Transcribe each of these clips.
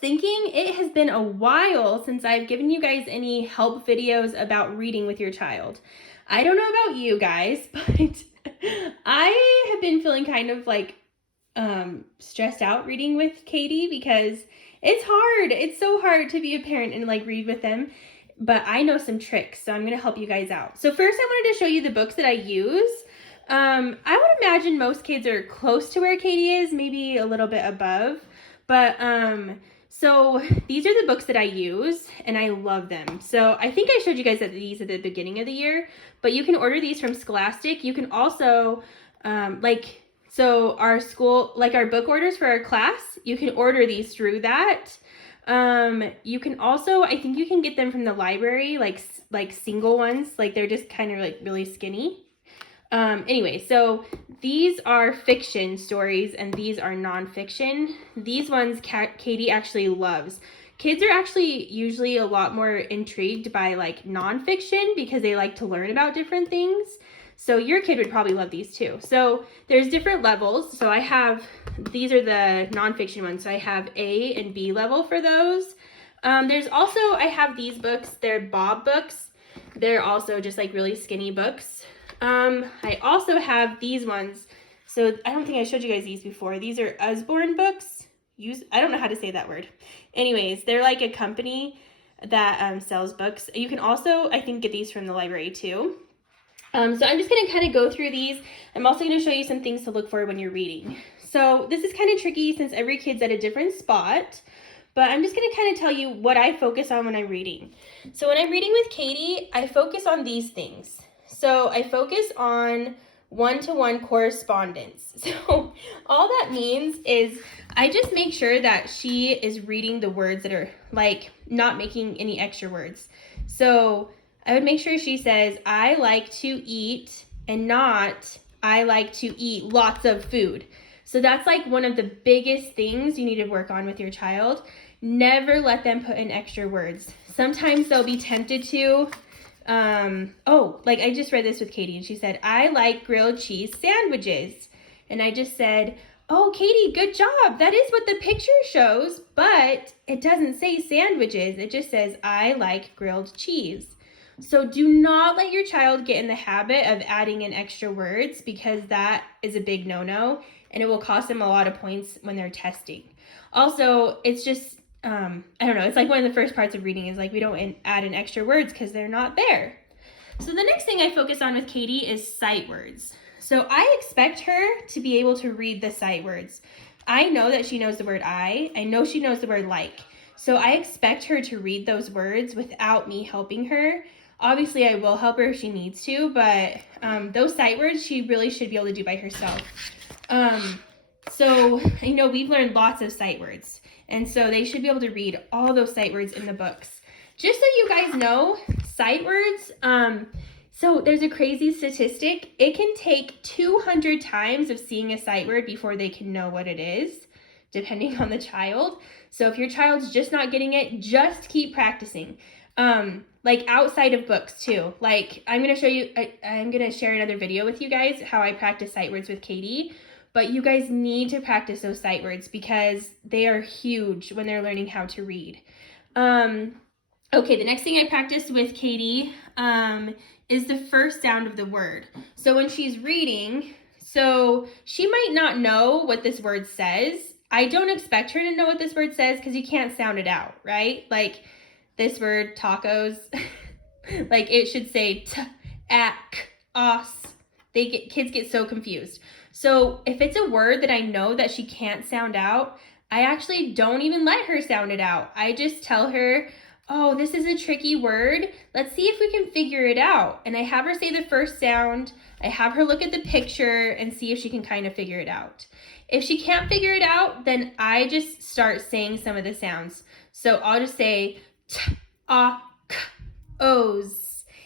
thinking it has been a while since I've given you guys any help videos about reading with your child. I don't know about you guys, but I have been feeling kind of like stressed out reading with Katie because it's hard. It's so hard to be a parent and like read with them. But I know some tricks, so I'm going to help you guys out. So first I wanted to show you the books that I use. I would imagine most kids are close to where Katie is, maybe a little bit above. But so these are the books that I use, and I love them. So I think I showed you guys that these at the beginning of the year, but you can order these from Scholastic. You can also so our school, like our book orders for our class, you can order these through that. You can also, I think you can get them from the library, like single ones, like they're just kind of like really skinny. Anyway, so these are fiction stories and these are nonfiction. These ones Katie actually loves. Kids are actually usually a lot more intrigued by like nonfiction because they like to learn about different things. So your kid would probably love these too. So there's different levels. So these are the nonfiction ones. So I have A and B level for those. There's also, I have these books. They're Bob books. They're also just like really skinny books. I also have these ones. So I don't think I showed you guys these before. These are Usborne books. I don't know how to say that word. Anyways, they're like a company that sells books. You can also, I think, get these from the library too. So I'm just going to kind of go through these. I'm also going to show you some things to look for when you're reading. So this is kind of tricky since every kid's at a different spot, but I'm just going to kind of tell you what I focus on when I'm reading. So when I'm reading with Katie, I focus on these things. So I focus on one-to-one correspondence. So all that means is I just make sure that she is reading the words that are like not making any extra words. So I would make sure she says, I like to eat, and not, I like to eat lots of food. So that's like one of the biggest things you need to work on with your child. Never let them put in extra words. Sometimes they'll be tempted to. Like I just read this with Katie, and she said, I like grilled cheese sandwiches. And I just said, oh, Katie, good job. That is what the picture shows, but it doesn't say sandwiches. It just says, I like grilled cheese. So do not let your child get in the habit of adding in extra words because that is a big no-no and it will cost them a lot of points when they're testing. Also, it's just, I don't know, it's like one of the first parts of reading is like we don't add in extra words because they're not there. So the next thing I focus on with Katie is sight words. So I expect her to be able to read the sight words. I know that she knows the word I know she knows the word like. So I expect her to read those words without me helping her. Obviously, I will help her if she needs to, but those sight words she really should be able to do by herself. So, we've learned lots of sight words, and so they should be able to read all those sight words in the books. Just so you guys know, sight words, so there's a crazy statistic. It can take 200 times of seeing a sight word before they can know what it is, depending on the child. So if your child's just not getting it, just keep practicing. Like outside of books too. Like I'm going to show you, I'm going to share another video with you guys how I practice sight words with Katie, but you guys need to practice those sight words because they are huge when they're learning how to read. Okay, the next thing I practice with Katie is the first sound of the word. So when she's reading, so she might not know what this word says. I don't expect her to know what this word says because you can't sound it out, right? Like this word, tacos, like it should say os. Kids get so confused. So if it's a word that I know that she can't sound out, I actually don't even let her sound it out. I just tell her, oh, this is a tricky word. Let's see if we can figure it out. And I have her say the first sound. I have her look at the picture and see if she can kind of figure it out. If she can't figure it out, then I just start saying some of the sounds. So I'll just say os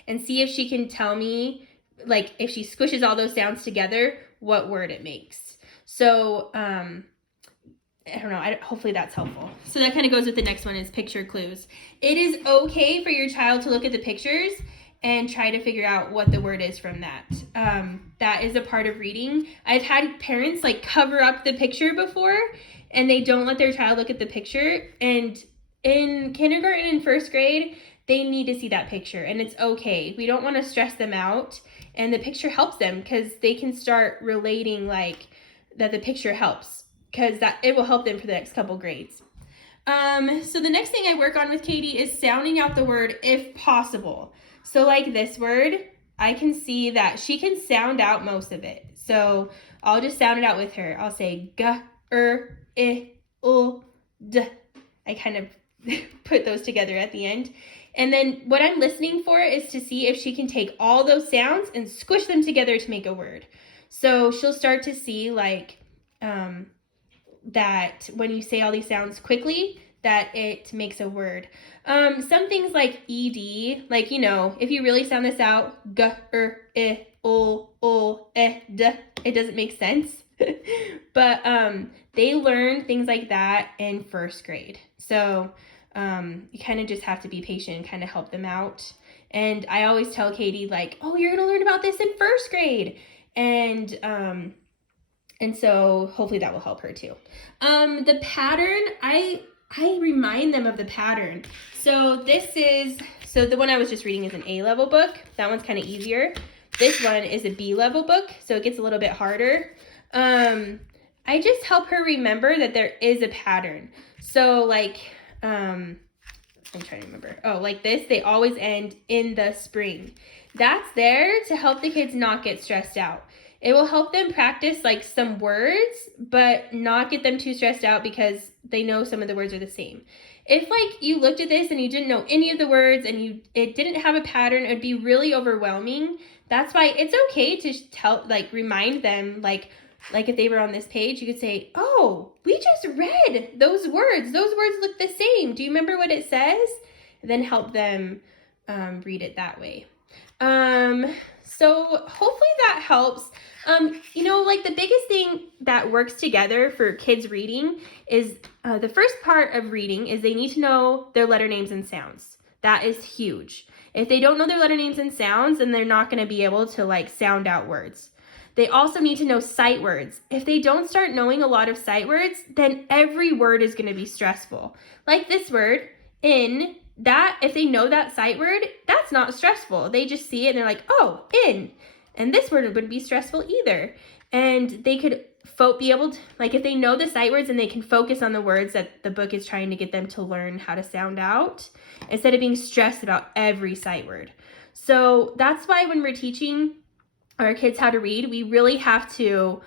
and see if she can tell me, like if she squishes all those sounds together, what word it makes. So I don't know, hopefully that's helpful. So that kind of goes with the next one is picture clues. It is okay for your child to look at the pictures and try to figure out what the word is from that. That is a part of reading. I've had parents like cover up the picture before, and they don't let their child look at the picture. And in kindergarten and first grade, they need to see that picture, and it's okay. We don't want to stress them out, and the picture helps them because they can start relating like that the picture helps, because that it will help them for the next couple grades. So the next thing I work on with Katie is sounding out the word if possible. So like this word, I can see that she can sound out most of it. So I'll just sound it out with her. I'll say g, I, d. I kind of put those together at the end. And then what I'm listening for is to see if she can take all those sounds and squish them together to make a word. So she'll start to see like that when you say all these sounds quickly, that it makes a word. Some things like ed, like, you know, if you really sound this out, g, I, d, it doesn't make sense. But they learn things like that in first grade. So you kind of just have to be patient and kind of help them out. And I always tell Katie, like, oh, you're going to learn about this in first grade. And so hopefully that will help her too. The pattern, I remind them of the pattern. So so the one I was just reading is an A-level book. That one's kind of easier. This one is a B-level book, so it gets a little bit harder. I just help her remember that there is a pattern. So like, I'm trying to remember. Oh, like this, they always end in the spring. That's there to help the kids not get stressed out. It will help them practice like some words, but not get them too stressed out because they know some of the words are the same. If like you looked at this and you didn't know any of the words and it didn't have a pattern, it would be really overwhelming. That's why it's okay to remind them, like if they were on this page, you could say, oh, we just read those words. Those words look the same. Do you remember what it says? And then help them read it that way. So hopefully that helps. You know, like the biggest thing that works together for kids reading is the first part of reading is they need to know their letter names and sounds. That is huge. If they don't know their letter names and sounds, then they're not going to be able to like sound out words. They also need to know sight words. If they don't start knowing a lot of sight words, then every word is going to be stressful. Like this word, in, that, if they know that sight word, that's not stressful. They just see it and they're like, oh, in. And this word wouldn't be stressful either. And they could be able to, like if they know the sight words and they can focus on the words that the book is trying to get them to learn how to sound out, instead of being stressed about every sight word. So that's why when we're teaching our kids how to read, we really have to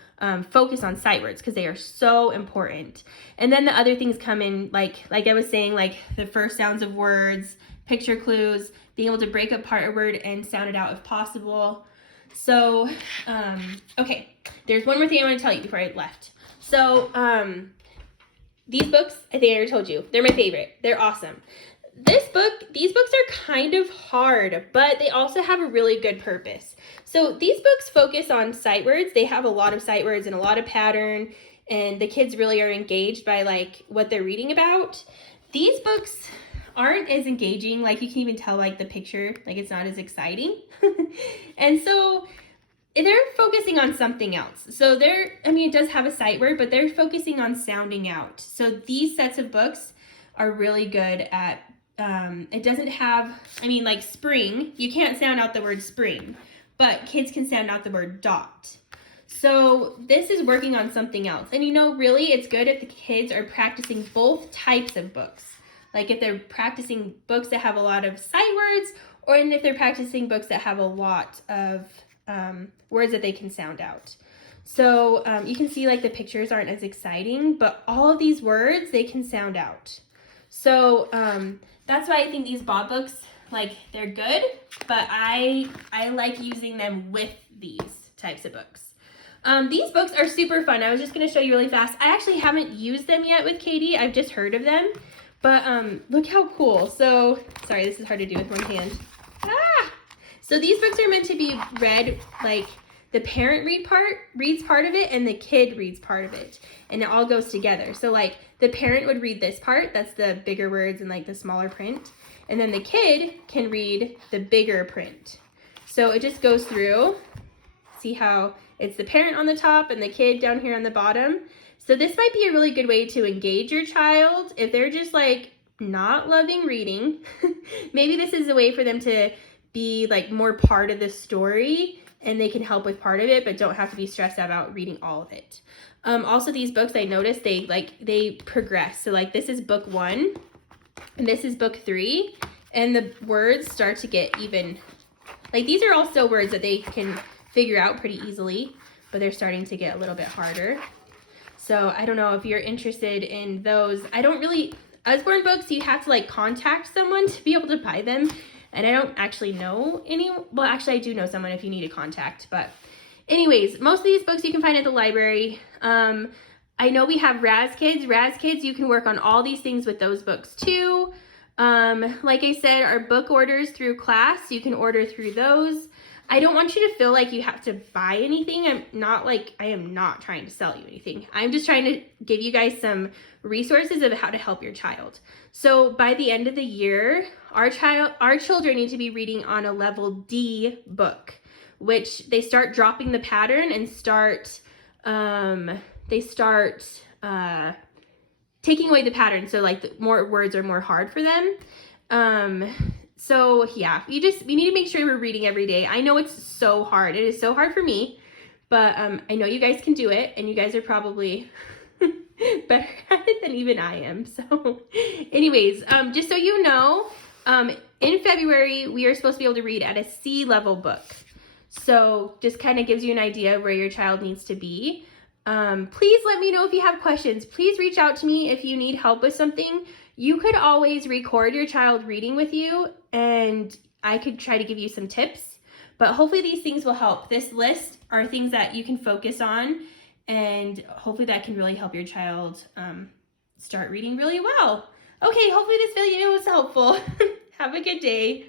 focus on sight words because they are so important. And then the other things come in, like I was saying, like the first sounds of words, picture clues, being able to break apart a word and sound it out if possible. So, okay, there's one more thing I want to tell you before I left. So, these books, I think I already told you, they're my favorite. They're awesome. These books are kind of hard, but they also have a really good purpose. So these books focus on sight words. They have a lot of sight words and a lot of pattern, and the kids really are engaged by like what they're reading about. These books aren't as engaging, like you can even tell like the picture, like it's not as exciting. And so they're focusing on something else. So it does have a sight word, but they're focusing on sounding out. So these sets of books are really good at, it doesn't have, like spring, you can't sound out the word spring, but kids can sound out the word dot. So this is working on something else. And really it's good if the kids are practicing both types of books. Like if they're practicing books that have a lot of sight words, or if they're practicing books that have a lot of words that they can sound out. So you can see like the pictures aren't as exciting, but all of these words, they can sound out. So that's why I think these Bob books, like they're good, but I like using them with these types of books. These books are super fun. I was just going to show you really fast. I actually haven't used them yet with Katie. I've just heard of them. But look how cool. So, sorry, this is hard to do with one hand. So these books are meant to be read like the parent reads part of it and the kid reads part of it, and it all goes together. So like the parent would read this part, that's the bigger words and like the smaller print, and then the kid can read the bigger print. So it just goes through. See how it's the parent on the top and the kid down here on the bottom. So this might be a really good way to engage your child if they're just like not loving reading. Maybe this is a way for them to be like more part of the story, and they can help with part of it, but don't have to be stressed out about reading all of it. Also, these books, I noticed they progress. So like this is book 1 and this is book 3, and the words start to get even, like these are all still words that they can figure out pretty easily, but they're starting to get a little bit harder. So I don't know if you're interested in those. I don't really, Usborne books, you have to like contact someone to be able to buy them. And I don't actually know any, well, actually I do know someone if you need a contact. But anyways, most of these books you can find at the library. I know we have Raz Kids. Raz Kids, you can work on all these things with those books too. Like I said, our book orders through class, you can order through those. I don't want you to feel like you have to buy anything. I am not trying to sell you anything. I'm just trying to give you guys some resources of how to help your child. So by the end of the year, our children need to be reading on a level D book, which they start dropping the pattern and taking away the pattern. So like the more words are more hard for them. So yeah, we need to make sure we're reading every day. I know it's so hard. It is so hard for me, but I know you guys can do it, and you guys are probably better at it than even I am. So anyways, just so you know, in February, we are supposed to be able to read at a C level book. So just kind of gives you an idea of where your child needs to be. Please let me know if you have questions. Please reach out to me if you need help with something. You could always record your child reading with you, and I could try to give you some tips, but hopefully these things will help. This list are things that you can focus on, and hopefully that can really help your child start reading really well. Okay, hopefully this video was helpful. Have a good day.